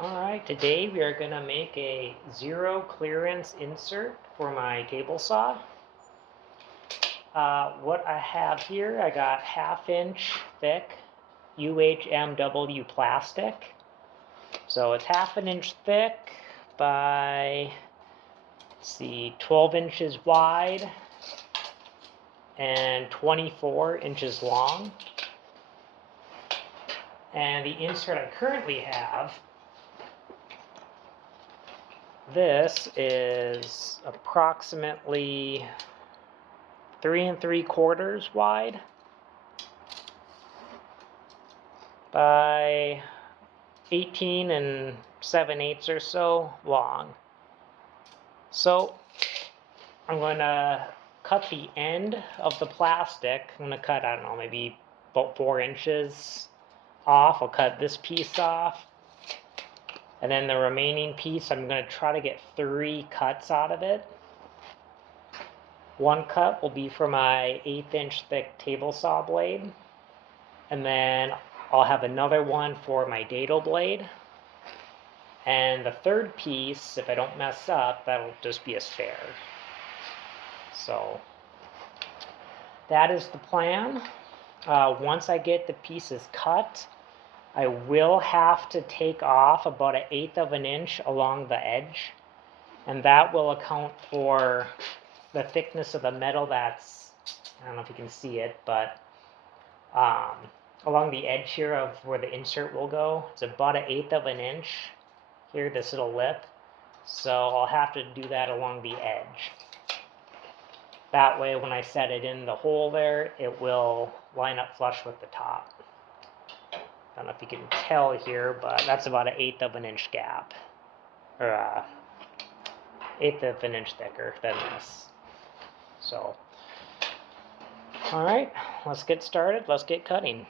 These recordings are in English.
Alright, today we are going to make a zero clearance insert for my table saw. What I have here, I got 1/2 inch thick UHMW plastic. So it's 1/2 inch thick by, 12 inches wide and 24 inches long. And the insert I currently have, this is approximately 3 3/4 wide by 18 7/8 or so long. So I'm going to cut the end of the plastic. I'm going to cut, I don't know, maybe about 4 inches off. I'll cut this piece off. And then the remaining piece, I'm going to try to get 3 cuts out of it. 1 cut will be for my 1/8 inch thick table saw blade. And then I'll have another one for my dado blade. And the 3rd piece, if I don't mess up, that'll just be a spare. So that is the plan. Once I get the pieces cut, I will have to take off about 1/8 of an inch along the edge, and that will account for the thickness of the metal that's, I don't know if you can see it, but along the edge here of where the insert will go, it's about 1/8 of an inch here, this little lip, so I'll have to do that along the edge. That way when I set it in the hole there, it will line up flush with the top. I don't know if you can tell here, but that's about 1/8 of an inch gap, or 1/8 of an inch thicker than this. So, all right, let's get started. Let's get cutting.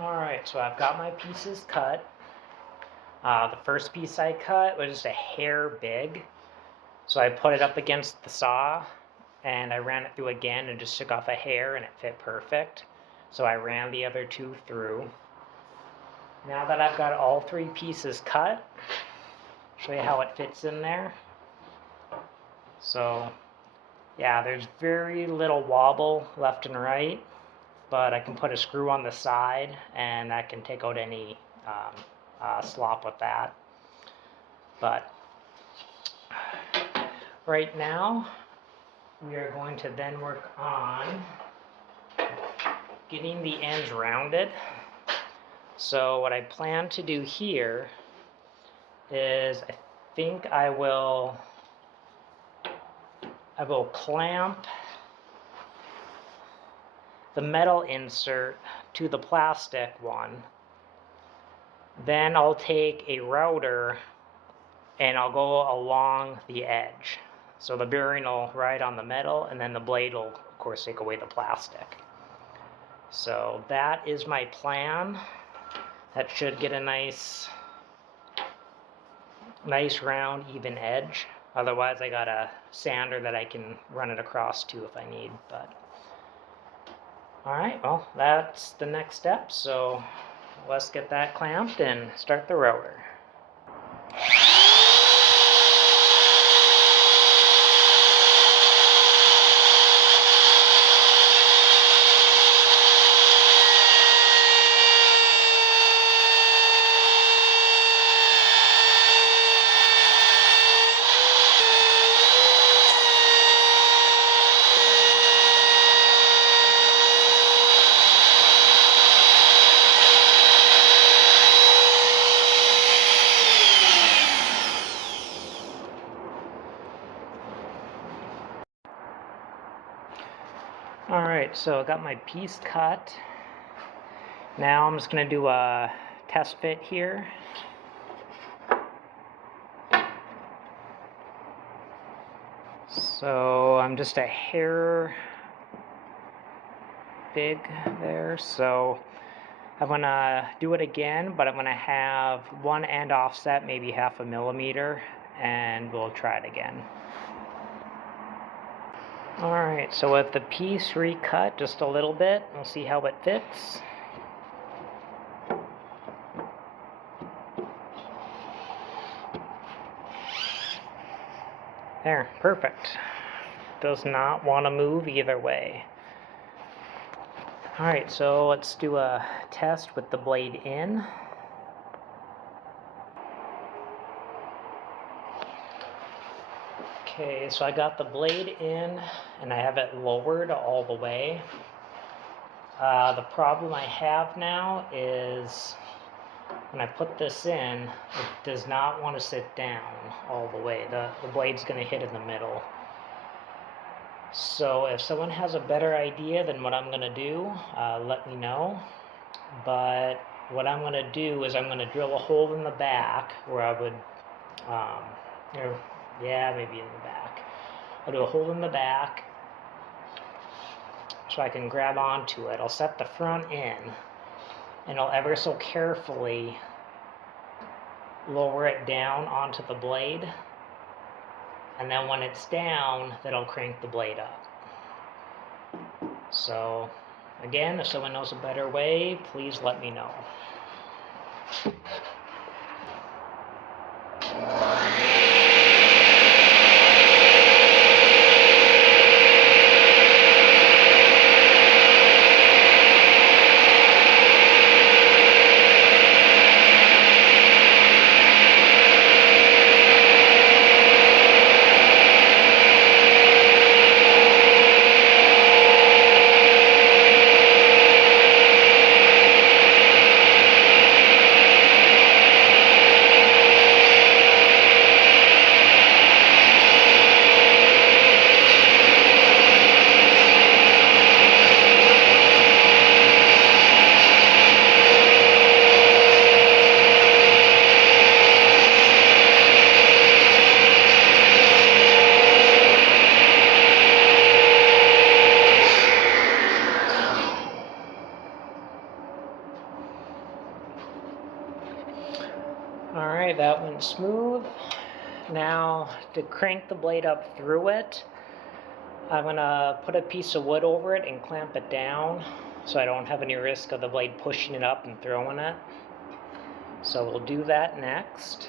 Alright, so I've got my pieces cut. The first piece I cut was just a hair big. So I put it up against the saw and I ran it through again and just took off a hair and it fit perfect. So I ran the other 2 through. Now that I've got all 3 pieces cut, I'll show you how it fits in there. So yeah, there's very little wobble left and right, but I can put a screw on the side and that can take out any slop with that. But right now we are going to then work on getting the ends rounded. So what I plan to do here is I think I will clamp the metal insert to the plastic one, Then I'll take a router and I'll go along the edge. So the bearing will ride on the metal, and then the blade will, of course, take away the plastic. So that is my plan. That should get a nice round, even edge. Otherwise, I got a sander that I can run it across to if I need. But all right, well, that's the next step. So let's get that clamped and start the rotor. Alright, so I got my piece cut. Now I'm just going to do a test fit here. So I'm just a hair big there, so I'm going to do it again, but I'm going to have one end offset, maybe 0.5 millimeter, and we'll try it again. Alright, so with the piece recut just a little bit, we'll see how it fits. There, perfect. Does not want to move either way. Alright, so let's do a test with the blade in. Okay, so I got the blade in and I have it lowered all the way. The problem I have now is when I put this in, it does not want to sit down all the way. The blade's going to hit in the middle. So if someone has a better idea than what I'm going to do, let me know. But what I'm going to do is I'm going to drill a hole in the back where I would, maybe in the back. I'll do a hole in the back so I can grab onto it. I'll set the front in, and I'll ever so carefully lower it down onto the blade. And then when it's down, then I'll crank the blade up. So, again, if someone knows a better way, please let me know. Alright, that went smooth. Now, to crank the blade up through it, I'm going to put a piece of wood over it and clamp it down so I don't have any risk of the blade pushing it up and throwing it. So we'll do that next.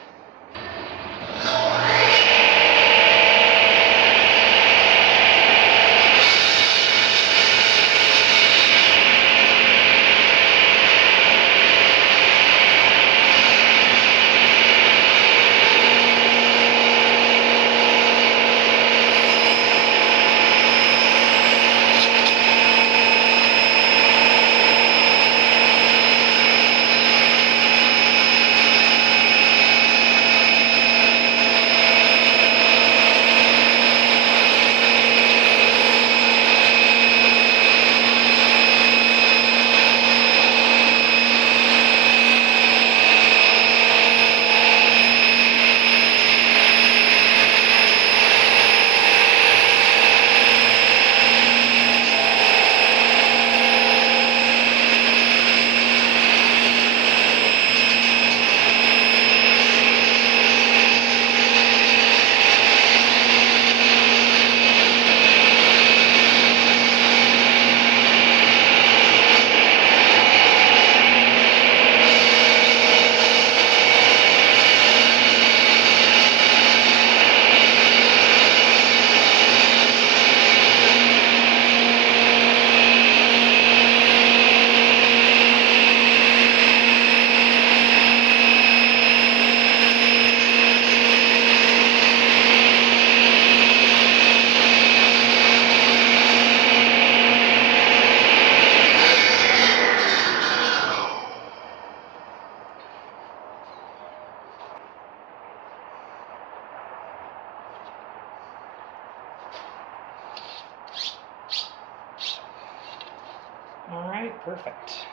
perfect.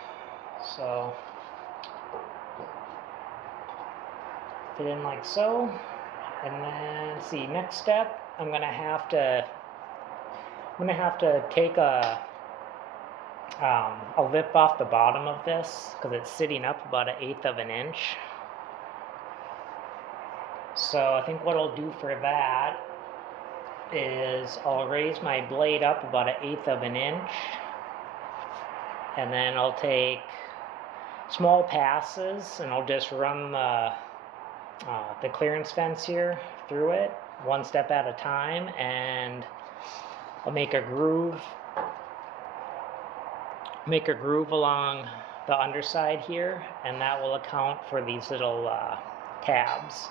So fit in like so, and then see, next step, I'm gonna have to take a lip off the bottom of this because it's sitting up about 1/8 of an inch. So I think what I'll do for that is I'll raise my blade up about 1/8 of an inch, and then I'll take small passes and I'll just run the clearance fence here through it one step at a time, and I'll make a groove along the underside here, and that will account for these little tabs.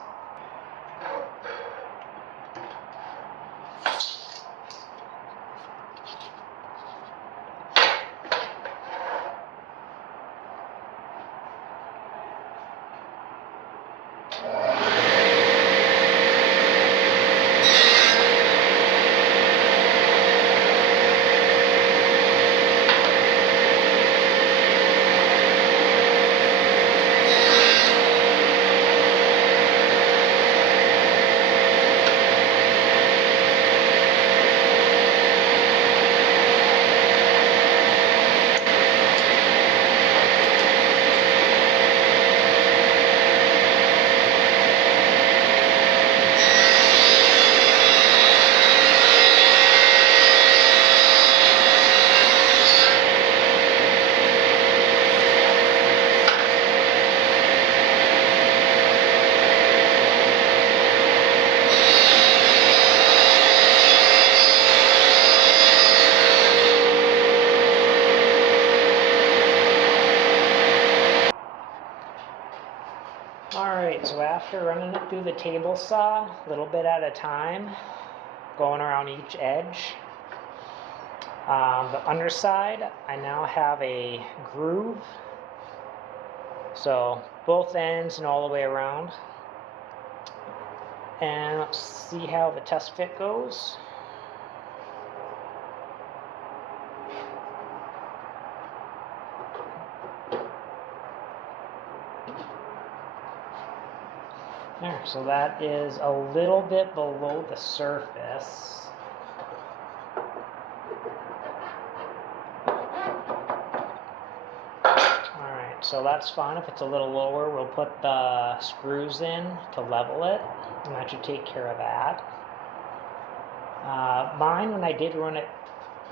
Alright, so after running it through the table saw, a little bit at a time, going around each edge, the underside, I now have a groove, so both ends and all the way around. And let's see how the test fit goes. There, so that is a little bit below the surface. Alright, so that's fine. If it's a little lower, we'll put the screws in to level it, and that should take care of that. Mine, when I did run it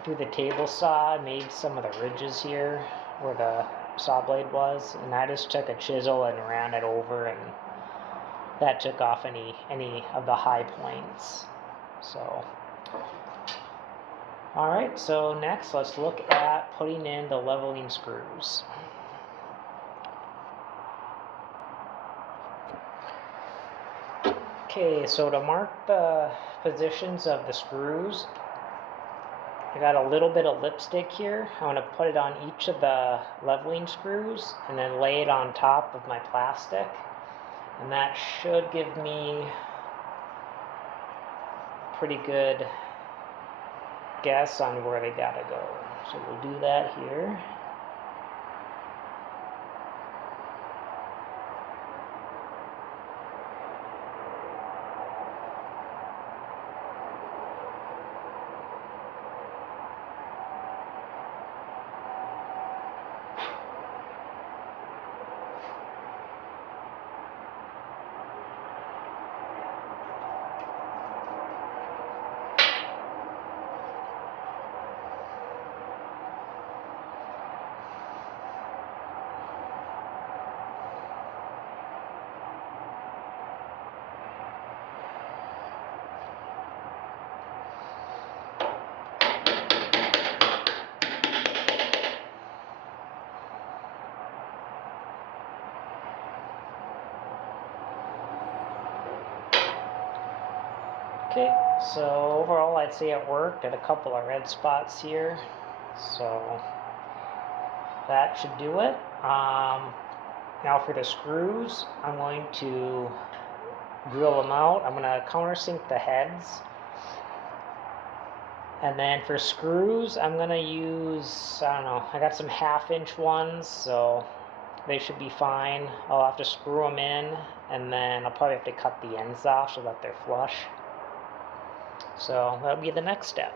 through the table saw, I made some of the ridges here where the saw blade was, and I just took a chisel and ran it over, and that took off any of the high points. So, alright, so next let's look at putting in the leveling screws. Okay, so to mark the positions of the screws, I got a little bit of lipstick here. I'm going to put it on each of the leveling screws and then lay it on top of my plastic. And that should give me a pretty good guess on where they gotta go. So we'll do that here. Okay, so overall I'd say it worked. Got a couple of red spots here, so that should do it. Now for the screws, I'm going to drill them out. I'm going to countersink the heads, And then for screws, I'm gonna use, I don't know, I got some 1/2 inch ones, so they should be fine. I'll have to screw them in, and then I'll probably have to cut the ends off so that they're flush. So that'll be the next step.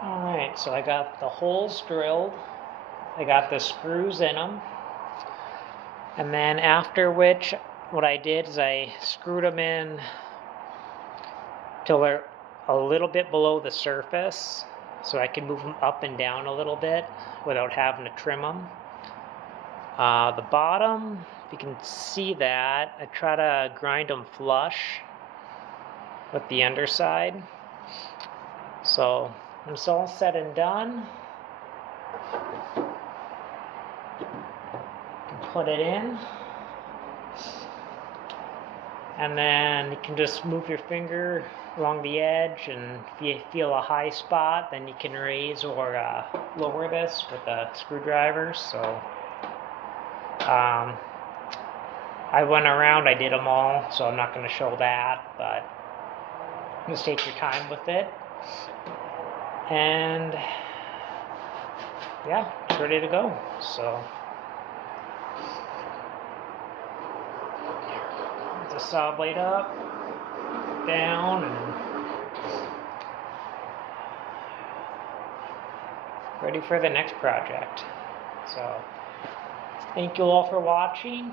Alright, so I got the holes drilled. I got the screws in them. And then after which, what I did is I screwed them in till they're a little bit below the surface, so I can move them up and down a little bit without having to trim them. The bottom, if you can see that, I try to grind them flush with the underside. So when it's all said and done, you can put it in, and then you can just move your finger along the edge, and if you feel a high spot, then you can raise or lower this with a screwdriver. So I went around, I did them all, so I'm not going to show that, but just take your time with it. And yeah, it's ready to go. So put the saw blade up, down, and ready for the next project. So thank you all for watching.